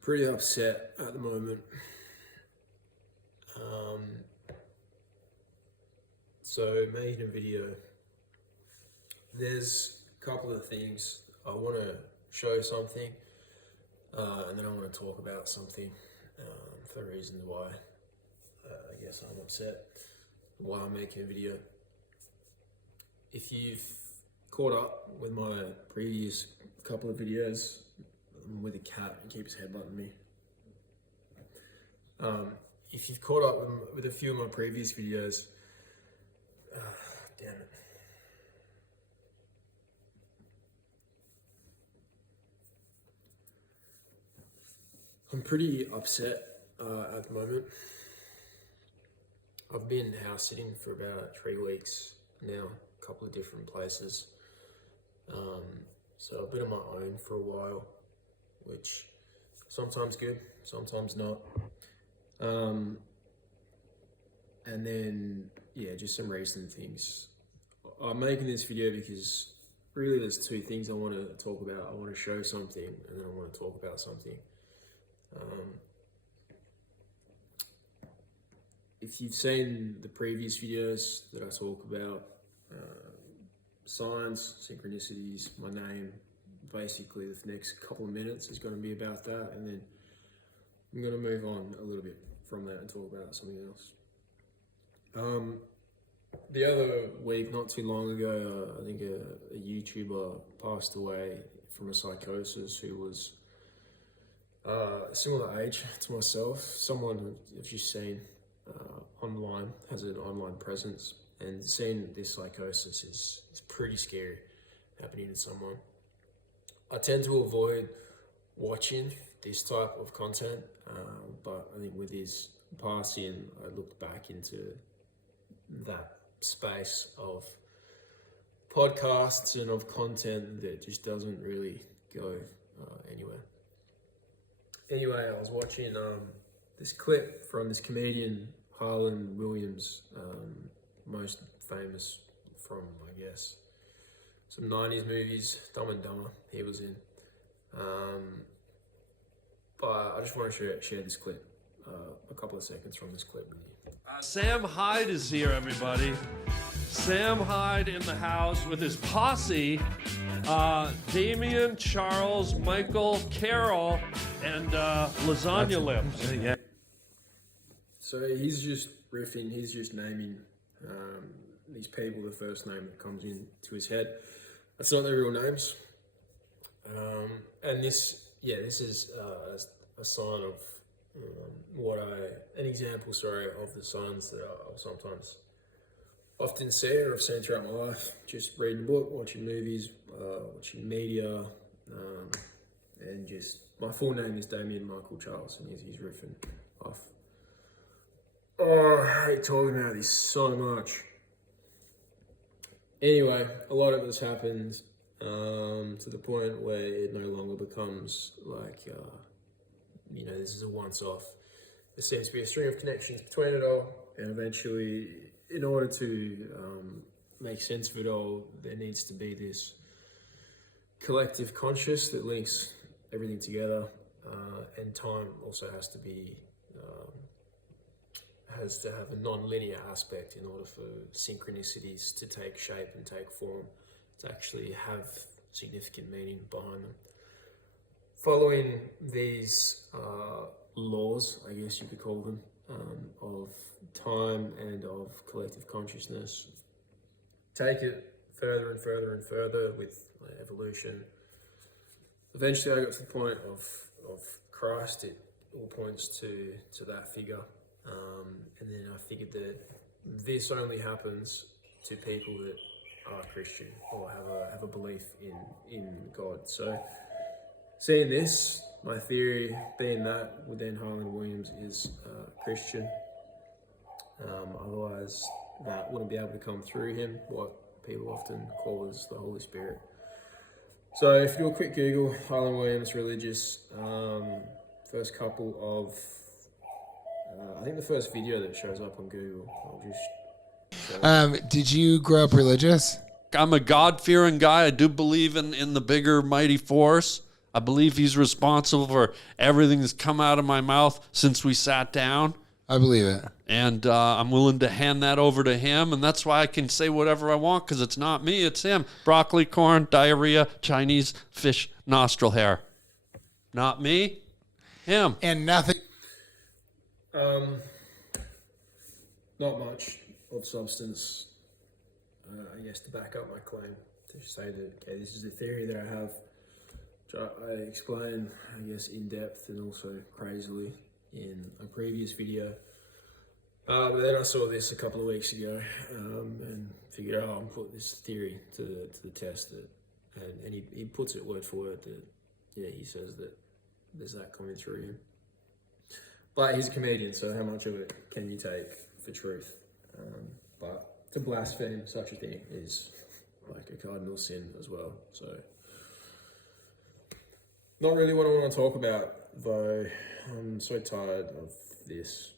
Pretty upset at the moment. So making a video, there's a couple of things. I want to show something, and then I want to talk about something for the reasons why I guess I'm upset, why I'm making a video. If you've caught up with my previous couple of videos, I'm with a cat and keeps headbutting me. If you've caught up with a few of my previous videos, damn it. I'm pretty upset at the moment. I've been house sitting for about 3 weeks now, a couple of different places. So I've been on my own for a while, which sometimes good, sometimes not. And then, yeah, just some recent things. I'm making this video because really there's two things I want to talk about. I want to show something, and then I want to talk about something. If you've seen the previous videos that I talk about, signs, synchronicities, my name, basically the next couple of minutes is going to be about that, and then I'm going to move on a little bit from that and talk about something else. The other week, not too long ago, I think a YouTuber passed away from a psychosis who was similar age to myself, someone who I've just seen online, has an online presence, and seeing this psychosis is pretty scary happening to someone. I tend to avoid watching this type of content, but I think with his passing, I looked back into that space of podcasts and of content that just doesn't really go anywhere. Anyway, I was watching this clip from this comedian, Harlan Williams, most famous from, I guess, some 90s movies, Dumb and Dumber, he was in. But I just want to share this clip, a couple of seconds from this clip with you. Sam Hyde is here, everybody. Sam Hyde in the house with his posse, Damien, Charles, Michael, Carol, and Lasagna Lips. Yeah. So he's just riffing, he's just naming these people, the first name that comes into his head. That's not their real names. And this is a sign of an example, of the signs that I'll sometimes often see or I've seen throughout my life. Just reading a book, watching movies, watching media, and just, my full name is Damien Michael Charles, and he's riffing off. Oh, I hate talking about this so much. Anyway, a lot of this happened to the point where it no longer becomes like, this is a once-off. There seems to be a string of connections between it all, and eventually, in order to make sense of it all, there needs to be this collective conscious that links everything together, and time also has to have a non-linear aspect in order for synchronicities to take shape and take form, to actually have significant meaning behind them. Following these laws, I guess you could call them, of time and of collective consciousness, take it further and further and further with evolution. Eventually I got to the point of Christ. It all points to that figure. And then I figured that this only happens to people that are Christian or have a belief in God. So seeing this, my theory being that then Harlan Williams is Christian. Otherwise, that wouldn't be able to come through him, what people often call as the Holy Spirit. So if you do a quick Google, Harlan Williams religious, first couple of I think the first video that shows up on Google, I'll just show Did you grow up religious? I'm a God-fearing guy. I do believe in the bigger, mighty force. I believe he's responsible for everything that's come out of my mouth since we sat down. I believe it. And I'm willing to hand that over to him. And that's why I can say whatever I want, because it's not me, it's him. Broccoli, corn, diarrhea, Chinese fish, nostril hair. Not me, him. And nothing. Not much of substance, I guess, to back up my claim. To say that, okay, this is a theory that I have, which I explain, I guess, in depth and also crazily in a previous video. But then I saw this a couple of weeks ago and figured, oh, I'm put this theory to the test. And he puts it word for word that, yeah, he says that there's that coming through him. But he's a comedian, so how much of it can you take for truth? But to blaspheme such a thing is like a cardinal sin as well. So, not really what I want to talk about, though. I'm so tired of this.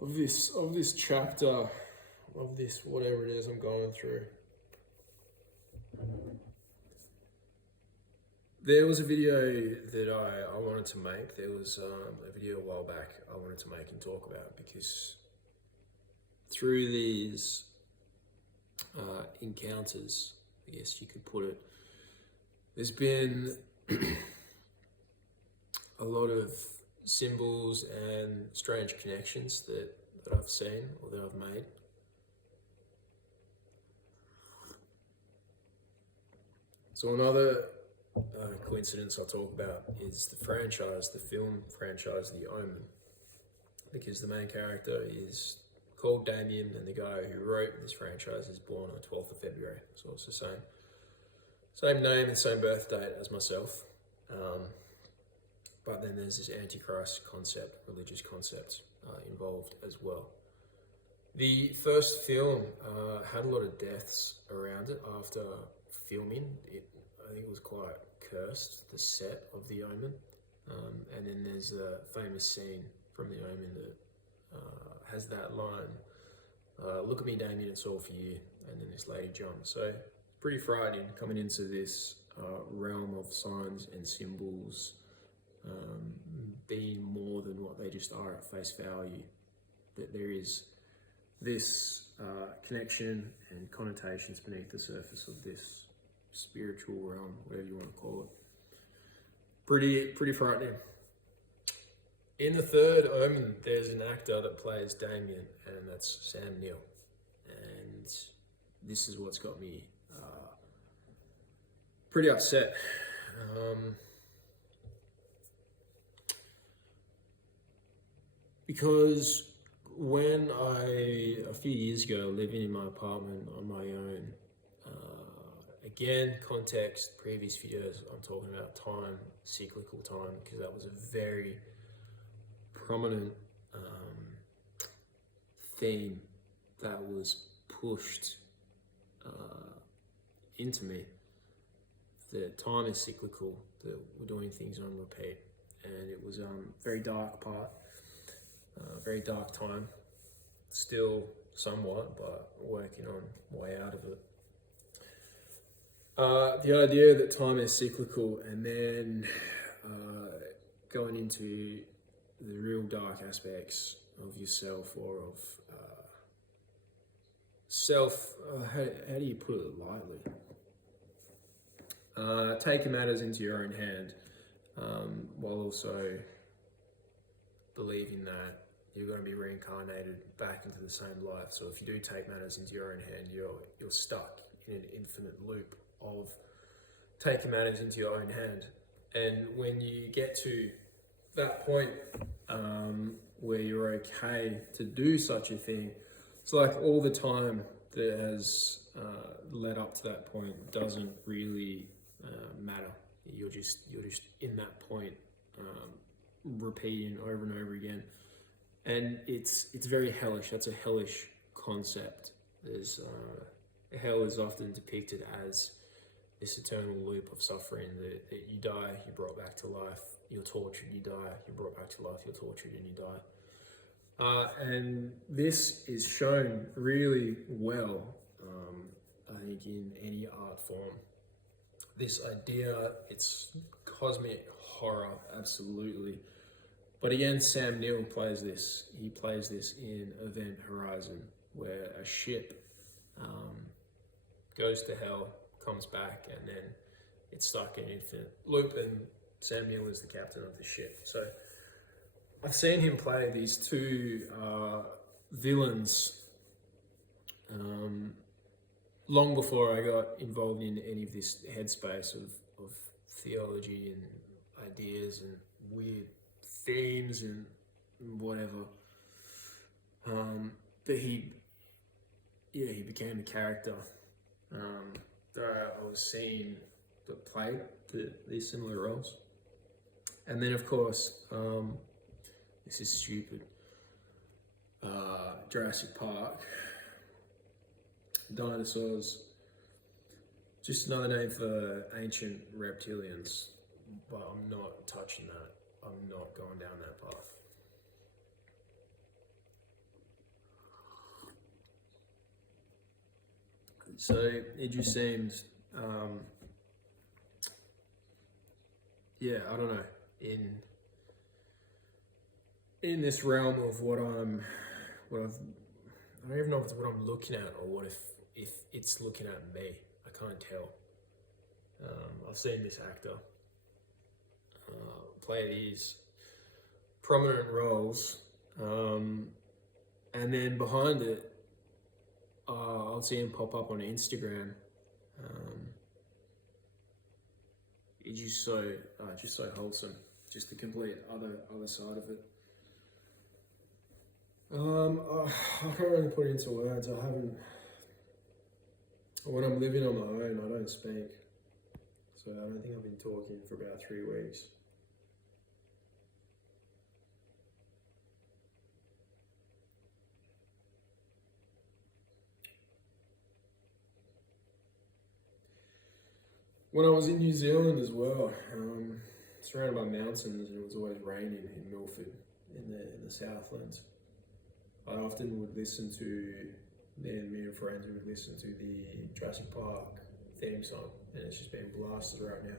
Of this chapter, of this whatever it is I'm going through. There was a video that I wanted to make. There was a video a while back I wanted to make and talk about, because through these encounters, I guess you could put it, there's been a lot of symbols and strange connections that I've seen or that I've made. So another coincidence I'll talk about is the film franchise, The Omen, because the main character is called Damien, and the guy who wrote this franchise is born on the 12th of February, so it's the same name and same birth date as myself. But then there's this Antichrist concept, religious concept involved as well. The first film had a lot of deaths around it after filming. I think it was quite cursed, the set of The Omen. And then there's a famous scene from The Omen that has that line, "Look at me, Damien, it's all for you," and then this lady jumps. So pretty frightening coming into this realm of signs and symbols being more than what they just are at face value. That there is this connection and connotations beneath the surface of this spiritual realm, whatever you want to call it. Pretty frightening. In the third Omen, there's an actor that plays Damien, and that's Sam Neill. And this is what's got me pretty upset. Because when a few years ago, living in my apartment on my own, again, context, previous videos, I'm talking about time, cyclical time, because that was a very prominent theme that was pushed into me. That time is cyclical, that we're doing things on repeat. And it was a very dark part, very dark time. Still somewhat, but working on way out of it. The idea that time is cyclical, and then going into the real dark aspects of yourself, or of self, how do you put it lightly? Taking matters into your own hand, while also believing that you're going to be reincarnated back into the same life. So if you do take matters into your own hand, you're stuck in an infinite loop of taking matters into your own hand. And when you get to that point where you're okay to do such a thing, it's like all the time that has led up to that point doesn't really matter. You're just in that point, repeating over and over again. And it's very hellish. That's a hellish concept. There's hell is often depicted as this eternal loop of suffering, that you die, you're brought back to life, you're tortured, you die, you're brought back to life, you're tortured, and you die. And this is shown really well, I think, in any art form. This idea, it's cosmic horror, absolutely. But again, Sam Neill plays this. He plays this in Event Horizon, where a ship goes to hell, comes back, and then it's stuck in an infinite loop, and Sam Neill is the captain of the ship. So I've seen him play these two villains long before I got involved in any of this headspace of theology and ideas and weird themes and whatever. That he became a character that I was seeing that played these similar roles. And then, of course, this is stupid. Jurassic Park, dinosaurs, just another name for ancient reptilians. But I'm not touching that. I'm not going down that path. So it just seems, I don't know, in this realm of I don't even know if it's what I'm looking at or what if it's looking at me. I can't tell. I've seen this actor play these prominent roles, and then behind it, I'll see him pop up on Instagram. It's just so wholesome. Just the complete other side of it. I can't really put it into words. I haven't. When I'm living on my own, I don't speak. So I don't think I've been talking for about 3 weeks. When I was in New Zealand as well, surrounded by mountains, and it was always raining in Milford, in the Southlands. I often would listen to me and friends would listen to the Jurassic Park theme song, and it's just being blasted right now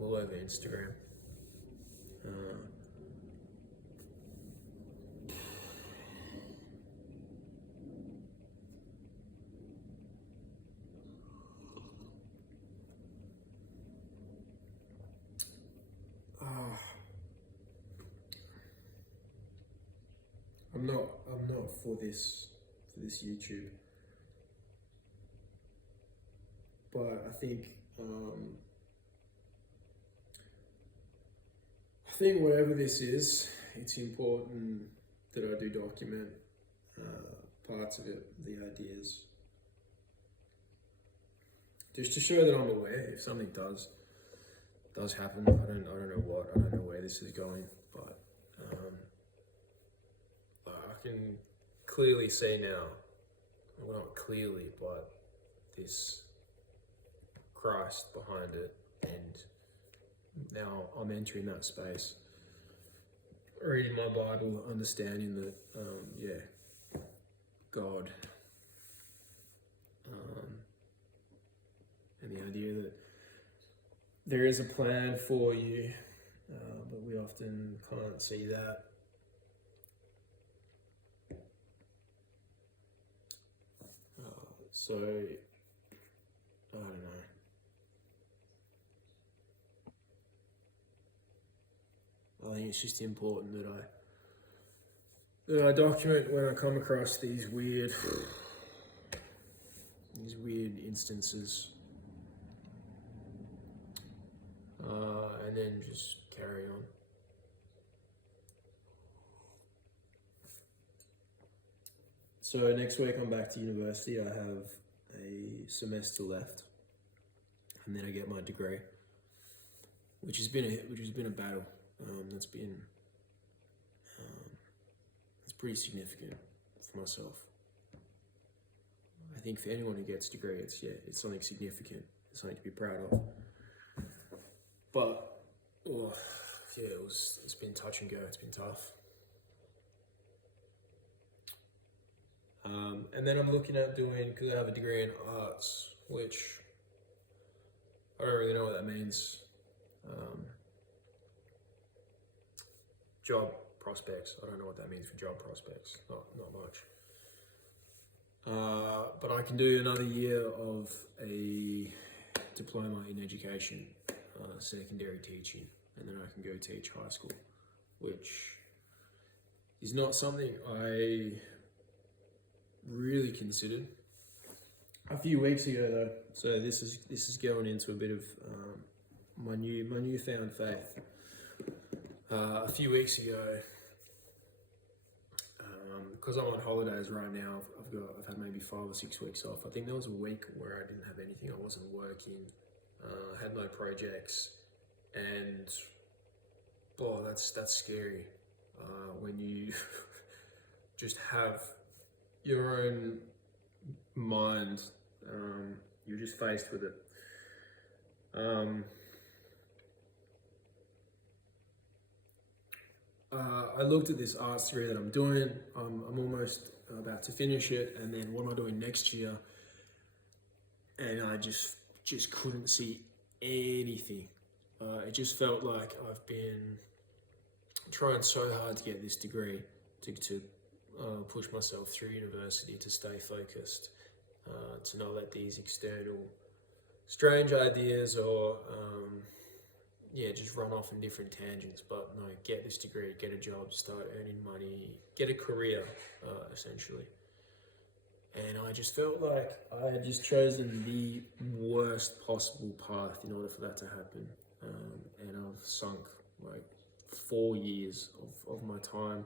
all over Instagram. I'm not for this YouTube, but I think whatever this is, it's important that I do document parts of it, the ideas, just to show that I'm aware if something does happen. I don't know where this is going, but I can clearly see now, well, not clearly, but this Christ behind it, and now I'm entering that space, reading my Bible, understanding that, God, and the idea that there is a plan for you, but we often can't see that. So, I don't know. I think it's just important that I document when I come across these weird instances, and then just carry on. So next week I'm back to university. I have a semester left, and then I get my degree, which has been a battle. That's pretty significant for myself. I think for anyone who gets a degree, it's something significant. It's something to be proud of. But it's been touch and go. It's been tough. And then I'm looking at doing, because I have a degree in arts, which I don't really know what that means. Job prospects. I don't know what that means for job prospects. Not much. But I can do another year of a diploma in education, secondary teaching, and then I can go teach high school, which is not something I really considered a few weeks ago though. So this is going into a bit of my newfound faith. A few weeks ago, because I'm on holidays right now, I've had maybe 5 or 6 weeks off. I think there was a week where I didn't have anything. I wasn't working. I had no projects, and that's scary when you just have your own mind. You're just faced with it. I looked at this arts degree that I'm doing. I'm almost about to finish it, and then what am I doing next year? And I just couldn't see anything. It just felt like I've been trying so hard to get this degree, to push myself through university, to stay focused, to not let these external strange ideas or just run off in different tangents. But no, get this degree, get a job, start earning money, get a career, essentially. And I just felt like I had just chosen the worst possible path in order for that to happen. And I've sunk like 4 years of my time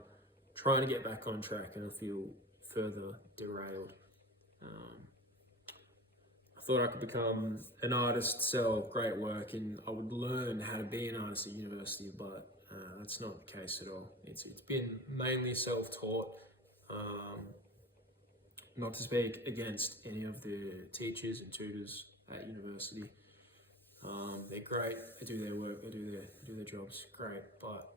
trying to get back on track, and I feel further derailed. I thought I could become an artist, sell great work, and I would learn how to be an artist at university, but that's not the case at all. It's been mainly self-taught. Not to speak against any of the teachers and tutors at university. They're great. They do their work. They do their jobs. Great, but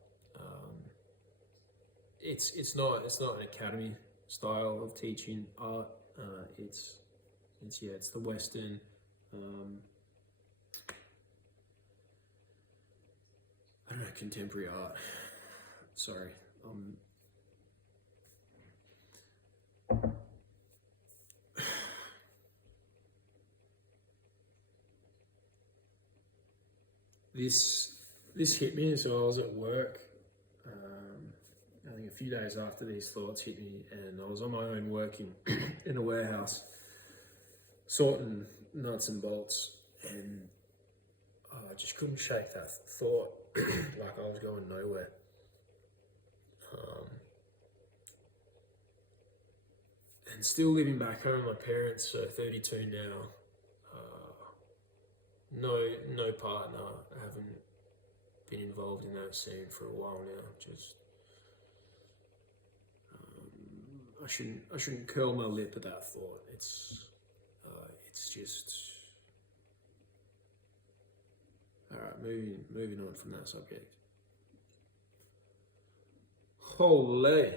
it's not an academy style of teaching art. It's the Western. I don't know, contemporary art. Sorry. This hit me. So I was at work. I think a few days after these thoughts hit me, and I was on my own working in a warehouse, sorting nuts and bolts, and I just couldn't shake that thought. Like I was going nowhere. And still living back home with my parents, so 32 now. No partner. I haven't been involved in that scene for a while now. Just I shouldn't curl my lip at that thought. It's just all right. Moving on from that subject. Holy.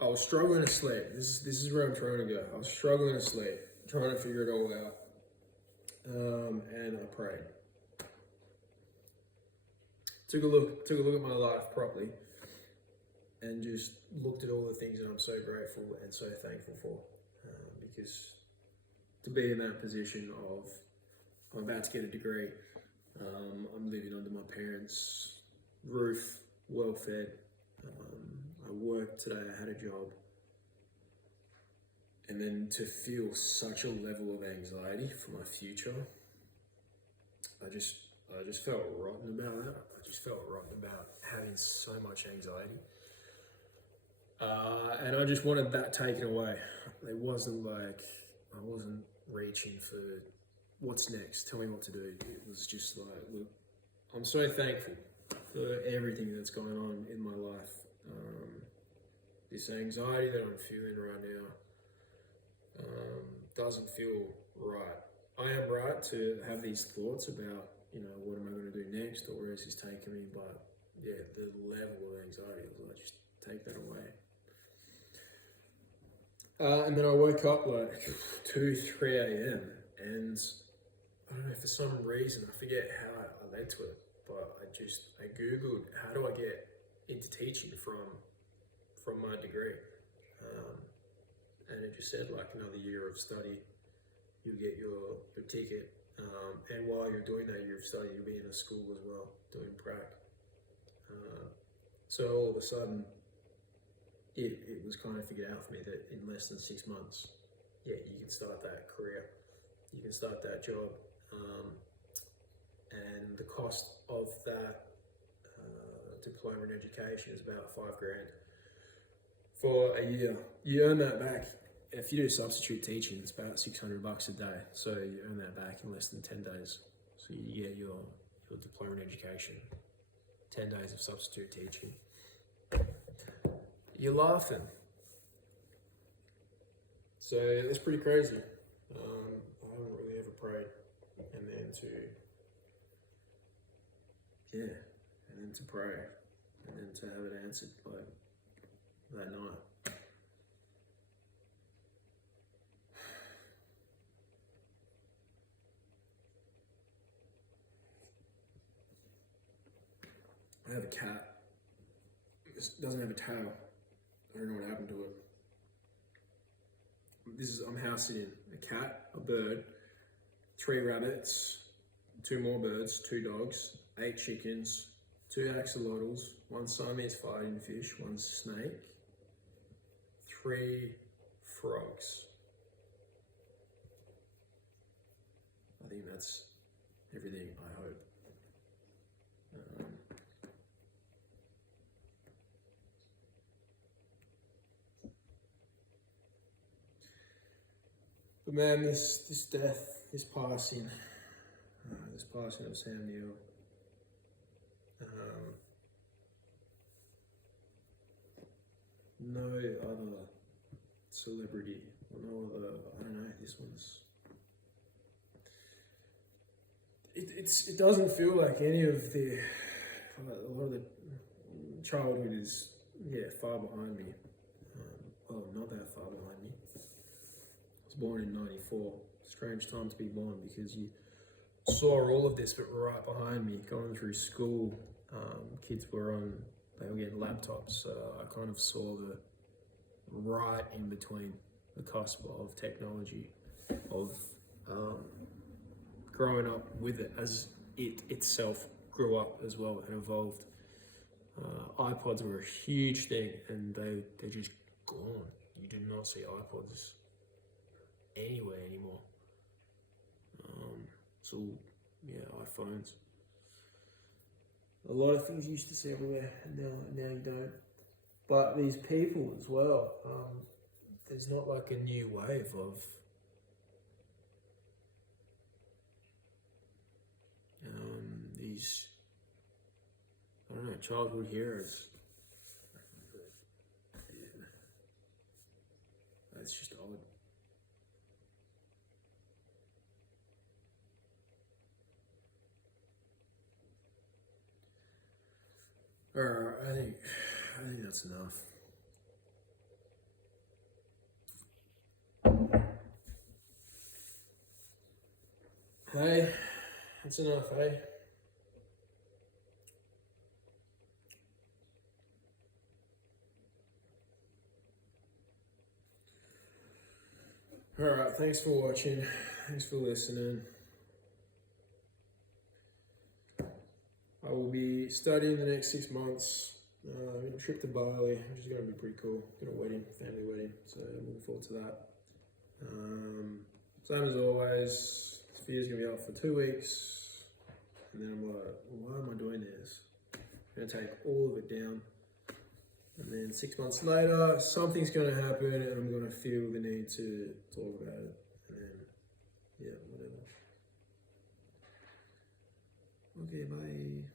I was struggling to sleep. This is where I'm trying to go. I was struggling to sleep, trying to figure it all out. And I prayed. Took a look at my life properly, and just looked at all the things that I'm so grateful and so thankful for. Because to be in that position of I'm about to get a degree, I'm living under my parents' roof, well fed. I worked today, I had a job. And then to feel such a level of anxiety for my future, I just felt rotten about that. I just felt rotten about having so much anxiety. And I just wanted that taken away. It wasn't like, I wasn't reaching for what's next, tell me what to do. It was just like, look, I'm so thankful for everything that's going on in my life. This anxiety that I'm feeling right now doesn't feel right. I am right to have these thoughts about what am I going to do next, or where is this taking me? But yeah, the level of anxiety was like, just take that away. And then I woke up like 2, 3 a.m. and I don't know, for some reason, I forget how I led to it, but I Googled, how do I get into teaching from my degree? And it just said like another year of study, you'll get your ticket. And while you're doing that year of study, you'll be in a school as well, doing prac. So all of a sudden, it was kind of figured out for me that in less than 6 months, yeah, you can start that career, you can start that job. And the cost of that diploma in education is about $5,000 for a year. You earn that back. If you do substitute teaching, it's about $600 a day. So you earn that back in less than 10 days. So you get your diploma in education, 10 days of substitute teaching. You're laughing. So that's pretty crazy. I haven't really ever prayed. And then to pray, and then to have it answered like that night. I have a cat. It doesn't have a tail. I don't know what happened to it. I'm house sitting. A cat, a bird, 3 rabbits, 2 more birds, 2 dogs, 8 chickens, 2 axolotls, 1 Siamese fighting fish, 1 snake, 3 frogs. I think that's everything, I hope. But man, this death, this passing of Sam Neill, no other celebrity, or no other, I don't know, this one's, it doesn't feel like any of a lot of the childhood is, far behind me. Well, not that far behind me. I was born in 94. Strange time to be born, because you saw all of this, but right behind me, going through school, kids they were getting laptops. I kind of saw the right in between, the cusp of technology, of growing up with it as it itself grew up as well and evolved. iPods were a huge thing, and they're just gone. You do not see iPods anywhere anymore. So iPhones. A lot of things you used to see everywhere, and now you don't. But these people as well, there's not like a new wave of these, I don't know, childhood heroes. It's just odd. Alright, I think that's enough. Hey, that's enough, hey? Alright, thanks for watching. Thanks for listening. I will be studying the next 6 months. A trip to Bali, which is going to be pretty cool. Got a wedding, family wedding, so I'm looking forward to that. Same as always, this video's going to be up for 2 weeks. And then I'm like, why am I doing this? I'm going to take all of it down. And then 6 months later, something's going to happen and I'm going to feel the need to talk about it. And then, whatever. Okay, bye.